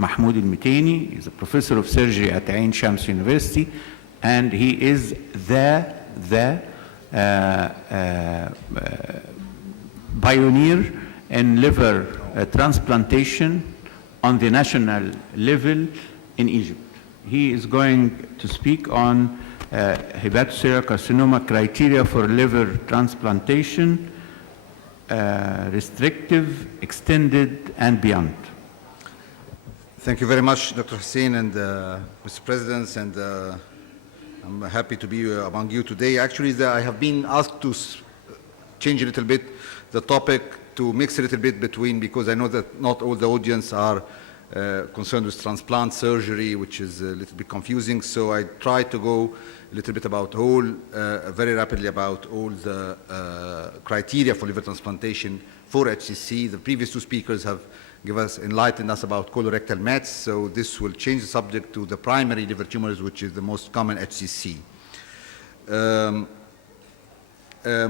Mahmoud ElMetiny. He's a professor of surgery at Ain Shams University, and he is the pioneer in liver transplantation on the national level in Egypt. He is going to speak on hepatocellular carcinoma criteria for liver transplantation, restrictive, extended, and beyond. Thank you very much, Dr. Hussein and Mr. President, and I'm happy to be among you today. Actually, I have been asked to change a little bit the topic, to mix a little bit between, because I know that not all the audience are concerned with transplant surgery, which is a little bit confusing. So I try to go a little bit about very rapidly about all the criteria for liver transplantation for HCC. The previous two speakers have enlightened us about colorectal mets, so this will change the subject to the primary liver tumors, which is the most common HCC.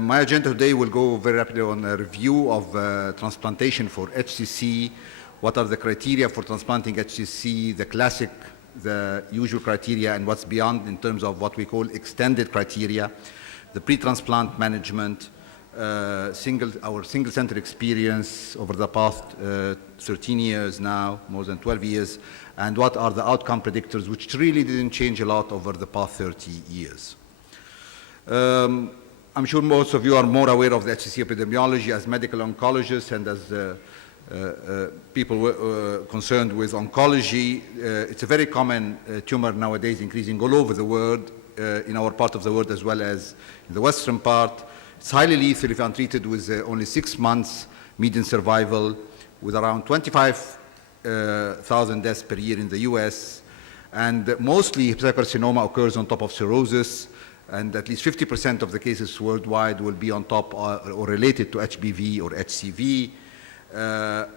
My agenda today will go very rapidly on a review of transplantation for HCC. What are the criteria for transplanting HCC, the usual criteria, and what's beyond in terms of what we call extended criteria, the pre-transplant management, our single-center experience over the past 13 years now, more than 12 years, and what are the outcome predictors, which really didn't change a lot over the past 30 years. I'm sure most of you are more aware of the HCC epidemiology as medical oncologists and as people concerned with oncology. It's a very common tumor nowadays, increasing all over the world, in our part of the world as well as in the Western part. It's highly lethal if untreated, with only 6 months median survival, with around 25,000 deaths per year in the US. And mostly hepatocellular carcinoma occurs on top of cirrhosis, and at least 50% of the cases worldwide will be on top or related to HBV or HCV.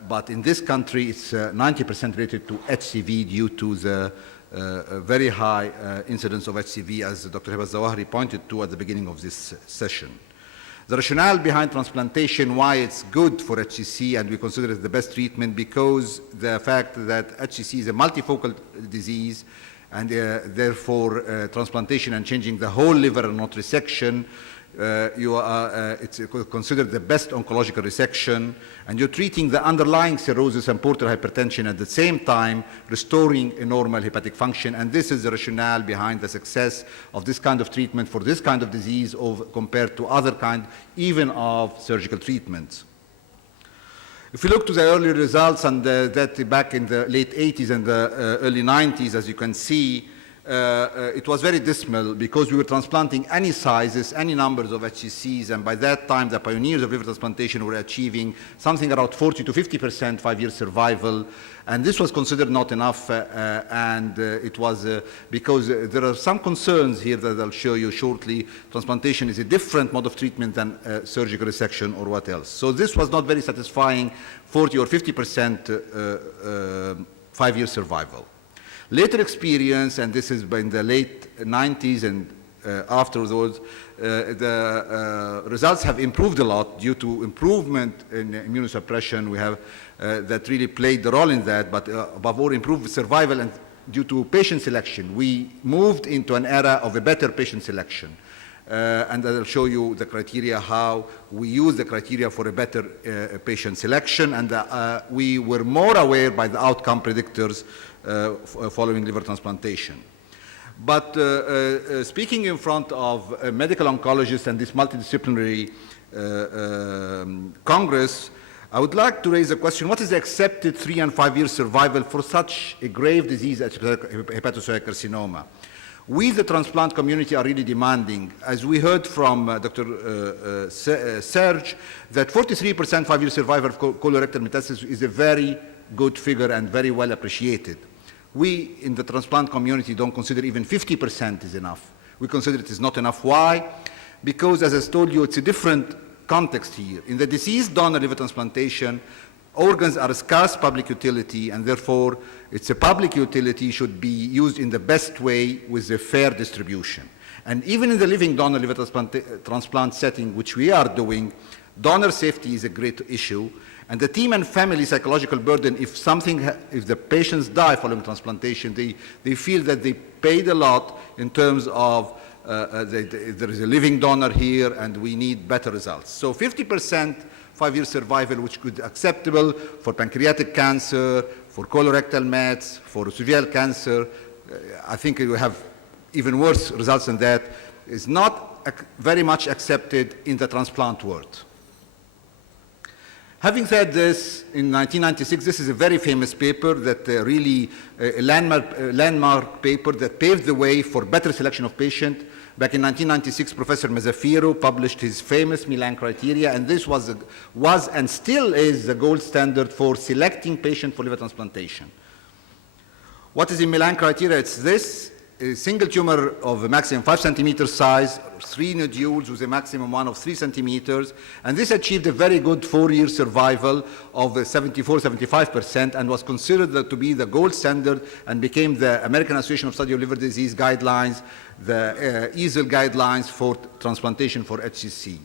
But in this country, it's 90% related to HCV due to the very high incidence of HCV, as Dr. Heba Zawahri pointed to at the beginning of this session. The rationale behind transplantation, why it's good for HCC and we consider it the best treatment, because the fact that HCC is a multifocal disease, and therefore transplantation and changing the whole liver and not resection, it's considered the best oncological resection, and you're treating the underlying cirrhosis and portal hypertension at the same time, restoring a normal hepatic function. And this is the rationale behind the success of this kind of treatment for this kind of disease compared to other kind, even of surgical treatments. If you look to the earlier results, and that back in the late 80s and the early 90s, as you can see, it was very dismal, because we were transplanting any sizes, any numbers of HCCs, and by that time the pioneers of liver transplantation were achieving something around 40 to 50% 5-year survival, and this was considered not enough, and it was because there are some concerns here that I'll show you shortly. Transplantation is a different mode of treatment than surgical resection or what else. So this was not very satisfying, 40 or 50% 5-year survival. Later experience, and this is in the late 90s and afterwards, the results have improved a lot due to improvement in immunosuppression. We have that really played the role in that, but above all, improved survival, and due to patient selection. We moved into an era of a better patient selection. And I'll show you the criteria, how we use the criteria for a better patient selection, and we were more aware by the outcome predictors following liver transplantation. But speaking in front of medical oncologists and this multidisciplinary Congress, I would like to raise a question: what is the accepted 3- and 5-year survival for such a grave disease as hepatocellular carcinoma? We, the transplant community, are really demanding, as we heard from Dr. Serge, that 43% 5-year survival of colorectal metastasis is a very good figure and very well appreciated. We, in the transplant community, don't consider even 50% is enough. We consider it is not enough. Why? Because, as I told you, it's a different context here. In the deceased donor liver transplantation, organs are a scarce public utility, and therefore it's a public utility, should be used in the best way with a fair distribution. And even in the living donor liver transplant setting, which we are doing, donor safety is a great issue, And the team and family psychological burden, if the patients die following transplantation, they feel that they paid a lot in terms of there is a living donor here and we need better results. So 50% 5-year survival, which could be acceptable for pancreatic cancer, for colorectal mets, for esophageal cancer. I think we have even worse results than that, is not very much accepted in the transplant world. Having said this, in 1996, this is a very famous paper that really, a landmark paper that paved the way for better selection of patient. Back in 1996, Professor Mazzafiero published his famous Milan criteria, and this was and still is the gold standard for selecting patient for liver transplantation. What is in Milan criteria? It's this. A single tumor of a maximum 5 centimeter size, 3 nodules with a maximum one of 3 centimeters, and this achieved a very good 4-year survival of 74-75% and was considered to be the gold standard and became the American Association of Study of Liver Disease guidelines, the EASL guidelines for transplantation for HCC.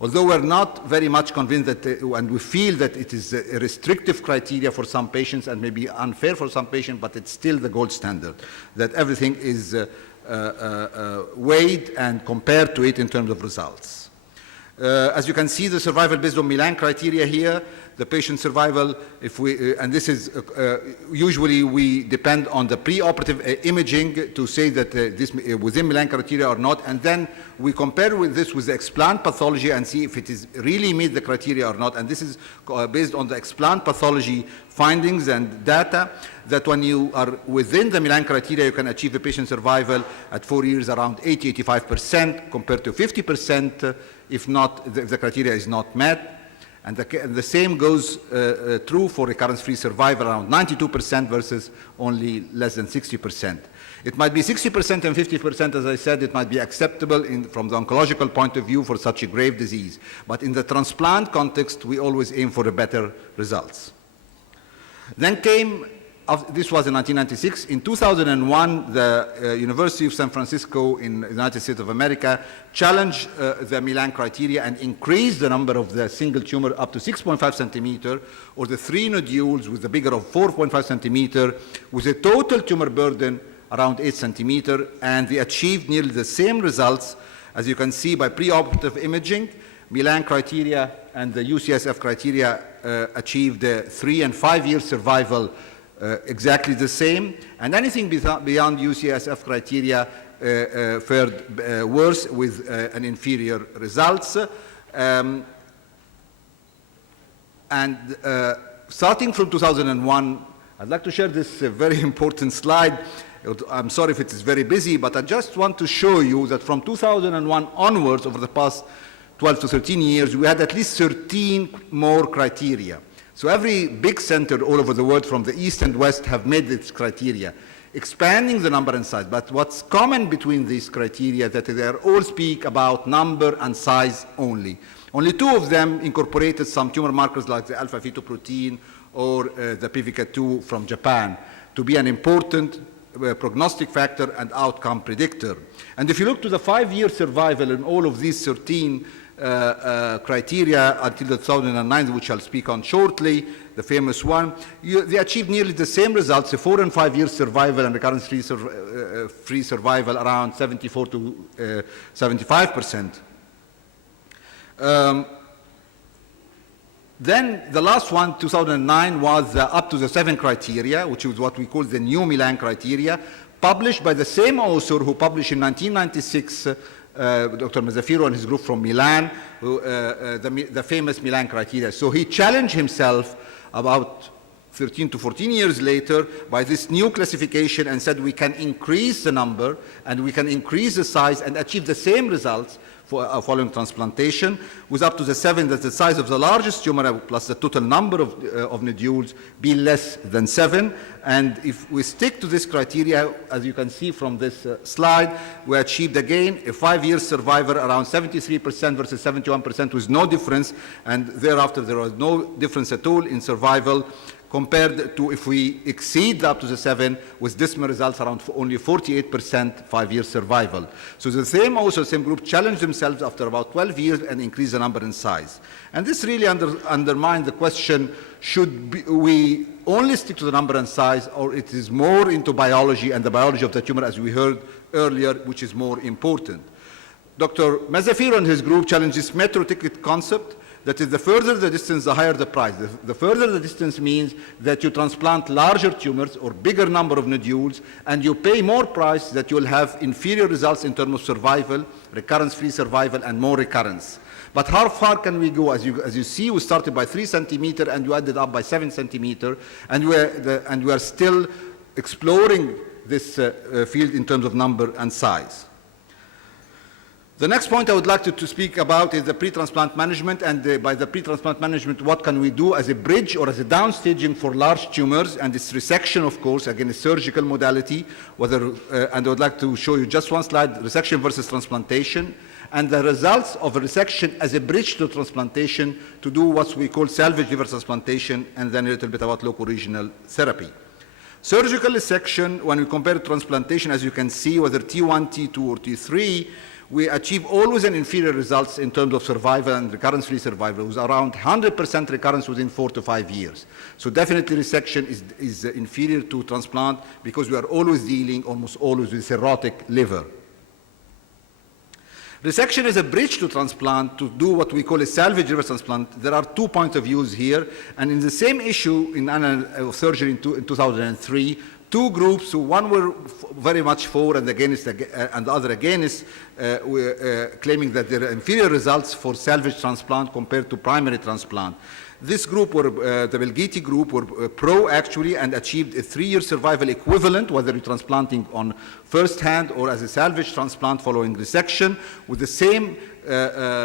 Although we're not very much convinced that, and we feel that it is a restrictive criteria for some patients and maybe unfair for some patients, but it's still the gold standard, that everything is weighed and compared to it in terms of results. As you can see, the survival based on Milan criteria here, the patient survival, and this is, usually we depend on the preoperative imaging to say that this within Milan criteria or not, and then we compare with this with the explant pathology and see if it is really meet the criteria or not, and this is based on the explant pathology findings and data, that when you are within the Milan criteria, you can achieve a patient survival at 4 years around 80-85% compared to 50% if not, the criteria is not met. And the same goes true for recurrence-free survival, around 92% versus only less than 60%. It might be 60% and 50%, as I said, it might be acceptable from the oncological point of view for such a grave disease. But in the transplant context, we always aim for better results. Then came, this was in 1996. In 2001, the University of San Francisco in the United States of America challenged the Milan criteria and increased the number of the single tumor up to 6.5 centimeter, or the 3 nodules with the bigger of 4.5 centimeter, with a total tumor burden around 8 centimeter, and they achieved nearly the same results, as you can see by preoperative imaging. Milan criteria and the UCSF criteria achieved 3 and 5 year survival exactly the same, and anything beyond UCSF criteria fared worse with an inferior results. Starting from 2001, I'd like to share this very important slide. I'm sorry if it is very busy, but I just want to show you that from 2001 onwards, over the past 12 to 13 years, we had at least 13 more criteria. So every big center all over the world from the East and West have made its criteria, expanding the number and size. But what's common between these criteria that they all speak about number and size only. Only 2 of them incorporated some tumor markers like the alpha-fetoprotein or the PVK2 from Japan to be an important prognostic factor and outcome predictor. And if you look to the 5-year survival in all of these 13 criteria until 2009, which I'll speak on shortly, the famous one, they achieved nearly the same results, a 4 and 5 year survival and recurrence-free survival around 74 to 75%. Then the last one, 2009, was up to the 7 criteria, which is what we call the new Milan criteria, published by the same author who published in 1996, Dr. Mazzafiero and his group from Milan, the famous Milan criteria. So he challenged himself about 13 to 14 years later by this new classification and said we can increase the number and we can increase the size and achieve the same results for following transplantation, with up to the 7, that the size of the largest tumor plus the total number of nodules be less than 7. And if we stick to this criteria, as you can see from this slide, we achieved again a 5-year survival around 73% versus 71% with no difference, and thereafter there was no difference at all in survival compared to if we exceed up to the 7 with dismal results around only 48% 5-year survival. So the same group challenged themselves after about 12 years and increased the number in size. And this really undermines the question, should we only stick to the number and size, or it is more into biology and the biology of the tumor, as we heard earlier, which is more important. Dr. Mazafir and his group challenged this metro ticket concept, that is, the further the distance, the higher the price. The further the distance means that you transplant larger tumors or bigger number of nodules, and you pay more price, that you will have inferior results in terms of survival, recurrence-free survival, and more recurrence. But how far can we go? As you see, we started by 3 centimeters and you added up by 7 centimeters, and we are still exploring this field in terms of number and size. The next point I would like to speak about is the pre-transplant management, and by the pre-transplant management, what can we do as a bridge or as a downstaging for large tumors, and this resection, of course, again, a surgical modality, and I would like to show you just one slide, resection versus transplantation, and the results of a resection as a bridge to transplantation to do what we call salvage liver transplantation, and then a little bit about local regional therapy. Surgical resection, when we compare to transplantation, as you can see, whether T1, T2, or T3, we achieve always an inferior results in terms of survival and recurrence-free survival. It was around 100% recurrence within 4 to 5 years. So definitely resection is inferior to transplant because we are always dealing almost always with cirrhotic liver. Resection is a bridge to transplant to do what we call a salvage liver transplant. There are 2 points of view here, and in the same issue in surgery in 2003, 2 groups, one were very much for and against, and the other against, were claiming that there are inferior results for salvage transplant compared to primary transplant. This group, the Belghiti group, were pro actually and achieved a 3-year survival equivalent, whether you're transplanting on first hand or as a salvage transplant following resection, with the same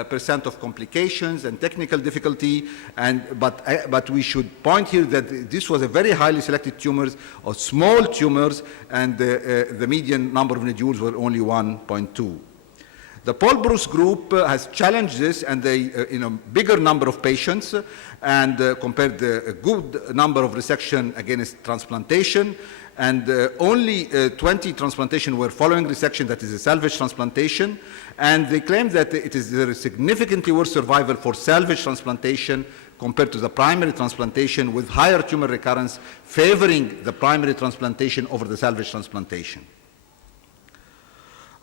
percent of complications and technical difficulty, but we should point here that this was a very highly selected tumors, or small tumors, and the median number of nodules were only 1.2. The Paul Bruce group has challenged this, and they, in a bigger number of patients, and compared a good number of resection against transplantation, and only 20 transplantation were following resection, that is a salvage transplantation, and they claim that there is significantly worse survival for salvage transplantation compared to the primary transplantation, with higher tumor recurrence favoring the primary transplantation over the salvage transplantation.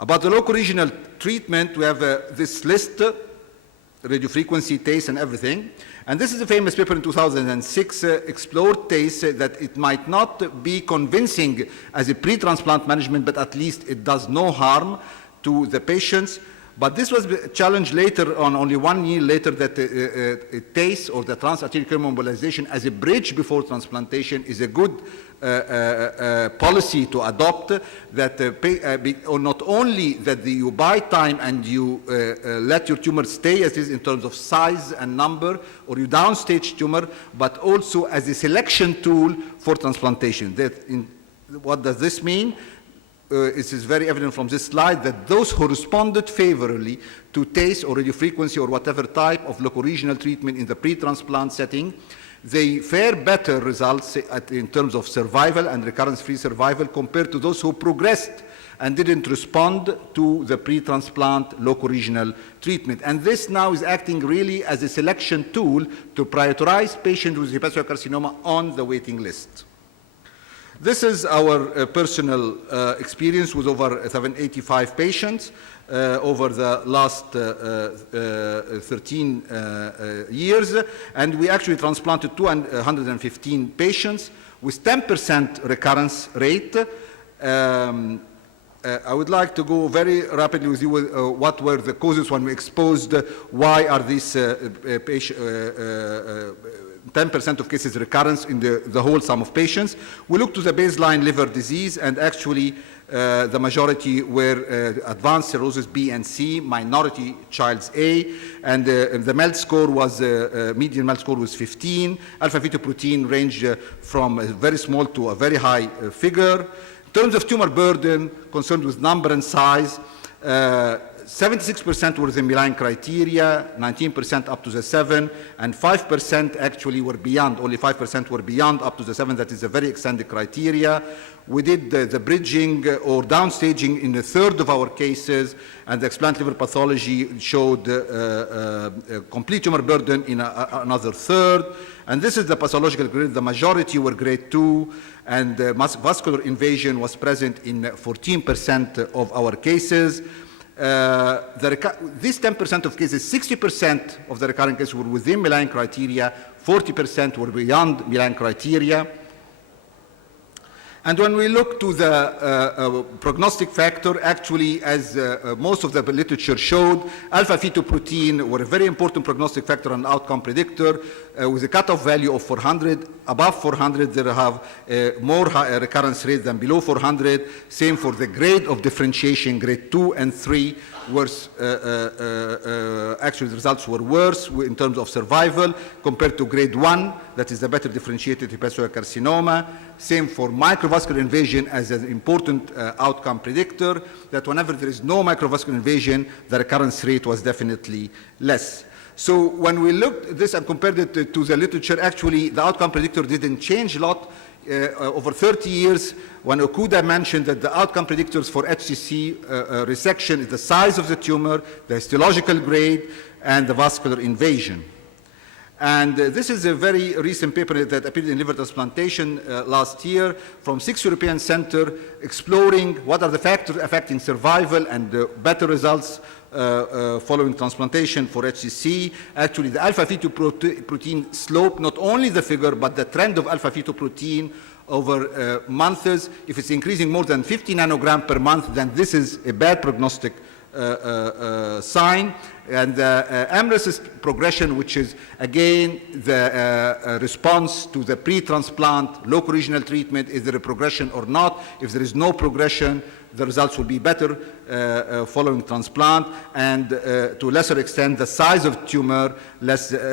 About the local regional treatment, we have this list, radiofrequency, TACE, and everything. And this is a famous paper in 2006, explored TACE, that it might not be convincing as a pre-transplant management, but at least it does no harm to the patients. But this was challenged later on, only 1 year later, that TACE, or the transarterial mobilization, as a bridge before transplantation, is a good policy to adopt, that or not only that you buy time and you let your tumor stay as is in terms of size and number, or you downstage tumor, but also as a selection tool for transplantation. What does this mean? It is very evident from this slide that those who responded favorably to TACE or radiofrequency or whatever type of local regional treatment in the pre-transplant setting, they fare better results in terms of survival and recurrence-free survival compared to those who progressed and didn't respond to the pre-transplant local regional treatment. And this now is acting really as a selection tool to prioritize patients with hepatocarcinoma on the waiting list. This is our personal experience with over 785 patients over the last 13 years, and we actually transplanted 215 patients with 10% recurrence rate. I would like to go very rapidly with you with what were the causes when we exposed, why are these 10% of cases recurrence in the whole sum of patients. We looked to the baseline liver disease, and actually the majority were advanced cirrhosis B and C, minority child's A, and the MELD score was, median MELD score was 15. Alpha-fetoprotein ranged from a very small to a very high figure. In terms of tumor burden, concerned with number and size, 76% were the Milan criteria, 19% up to the 7, and 5% actually were beyond, only 5% were beyond up to the 7. That is a very extended criteria. We did the bridging or downstaging in a third of our cases, and the explanted liver pathology showed complete tumor burden in another third. And this is the pathological grade. The majority were grade 2, and vascular invasion was present in 14% of our cases. These 10% of cases, 60% of the recurrent cases were within Milan criteria, 40% were beyond Milan criteria. And when we look to the prognostic factor, actually, as most of the literature showed, alpha-fetoprotein were a very important prognostic factor and outcome predictor with a cutoff value of 400. Above 400, they have more recurrence rate than below 400. Same for the grade of differentiation, grade 2 and 3. Worse, actually, the results were worse in terms of survival compared to grade 1, that is the better differentiated hepatocellular carcinoma. Same for microvascular invasion as an important outcome predictor, that whenever there is no microvascular invasion, the recurrence rate was definitely less. So when we looked at this and compared it to the literature, actually the outcome predictor didn't change a lot. Over 30 years, when Okuda mentioned that the outcome predictors for HCC resection is the size of the tumor, the histological grade, and the vascular invasion. And this is a very recent paper that appeared in Liver Transplantation last year from 6 European centers exploring what are the factors affecting survival and better results following transplantation for HCC. Actually, the alpha-fetoprotein slope, not only the figure, but the trend of alpha-fetoprotein over months. If it's increasing more than 50 nanogram per month, then this is a bad prognostic sign. And the MRES progression, which is again the response to the pre-transplant local regional treatment, is there a progression or not? If there is no progression, the results will be better following transplant, and to a lesser extent, the size of tumor,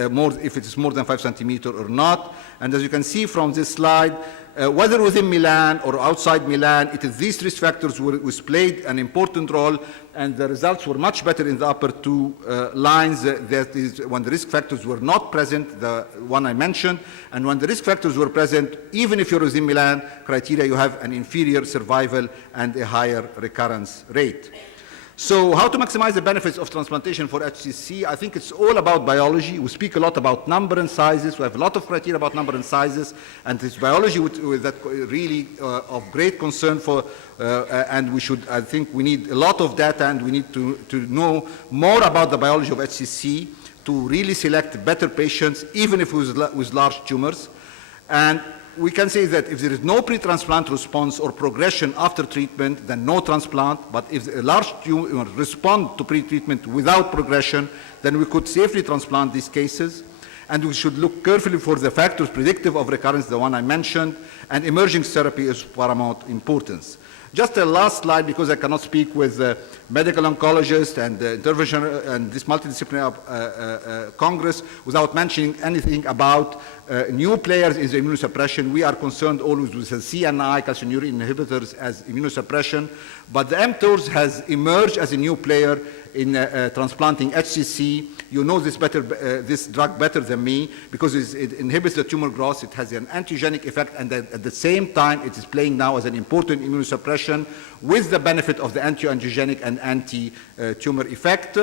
more if it is more than 5 centimeters or not. And as you can see from this slide, whether within Milan or outside Milan, it is these risk factors which played an important role, and the results were much better in the upper two lines. That is when the risk factors were not present, the one I mentioned, and when the risk factors were present, even if you're within Milan criteria, you have an inferior survival and a higher recurrence rate. So how to maximize the benefits of transplantation for HCC? I think it's all about biology. We speak a lot about number and sizes. We have a lot of criteria about number and sizes, and it's biology that really of great concern for, and we should, I think we need a lot of data, and we need to know more about the biology of HCC to really select better patients, even if with large tumors. And we can say that if there is no pre-transplant response or progression after treatment, then no transplant. But if a large tumor respond to pre-treatment without progression, then we could safely transplant these cases. And we should look carefully for the factors predictive of recurrence, the one I mentioned, and emerging therapy is paramount importance. Just a last slide, because I cannot speak with medical oncologists and intervention and this multidisciplinary congress without mentioning anything about new players in the immunosuppression. We are concerned always with the CNI, calcineurin inhibitors, as immunosuppression, but the mTORs has emerged as a new player in transplanting HCC. You know this better, this drug better than me, because it inhibits the tumor growth. It has an antigenic effect, and at the same time, it is playing now as an important immunosuppression with the benefit of the anti-angiogenic and anti-tumor effect.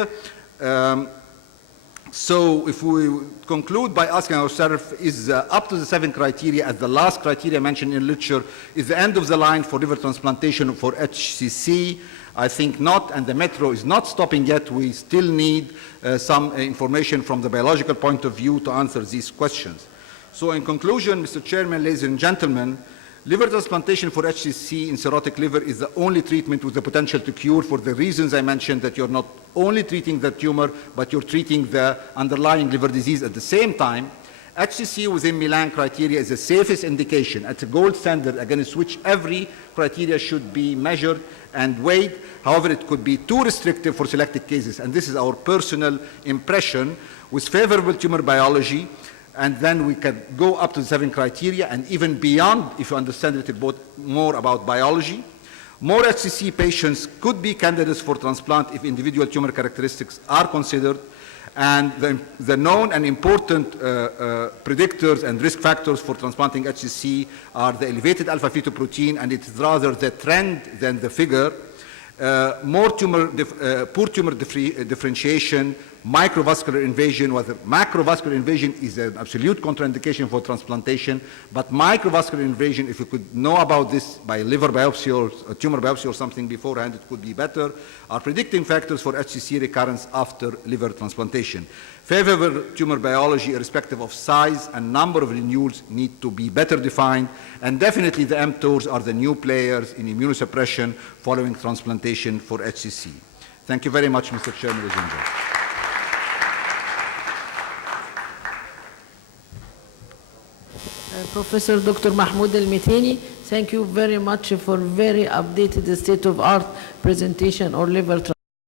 So if we conclude by asking ourselves, is up to the 7 criteria as the last criteria mentioned in literature, is the end of the line for liver transplantation for HCC? I think not, and the metro is not stopping yet. We still need some information from the biological point of view to answer these questions. So in conclusion, Mr. Chairman, ladies and gentlemen, liver transplantation for HCC in cirrhotic liver is the only treatment with the potential to cure, for the reasons I mentioned, that you're not only treating the tumor, but you're treating the underlying liver disease at the same time. HCC within Milan criteria is the safest indication. It's a gold standard against which every criteria should be measured and weighed. However, it could be too restrictive for selected cases, and this is our personal impression, with favorable tumor biology. And then we can go up to the 7 criteria and even beyond if you understand a little bit more about biology. More HCC patients could be candidates for transplant if individual tumor characteristics are considered, and the known and important predictors and risk factors for transplanting HCC are the elevated alpha-fetoprotein, and it's rather the trend than the figure. Poor tumor differentiation, microvascular invasion, whether macrovascular invasion is an absolute contraindication for transplantation, but microvascular invasion, if you could know about this by liver biopsy or tumor biopsy or something beforehand, it could be better, are predicting factors for HCC recurrence after liver transplantation. Favorable tumor biology, irrespective of size and number of lenules, need to be better defined, and definitely the mTORs are the new players in immunosuppression following transplantation for HCC. Thank you very much, Mr. Chairman. Ladies and gentlemen. Professor Dr. Mahmoud ElMetiny, thank you very much for very updated state-of-art presentation on liver transplantation.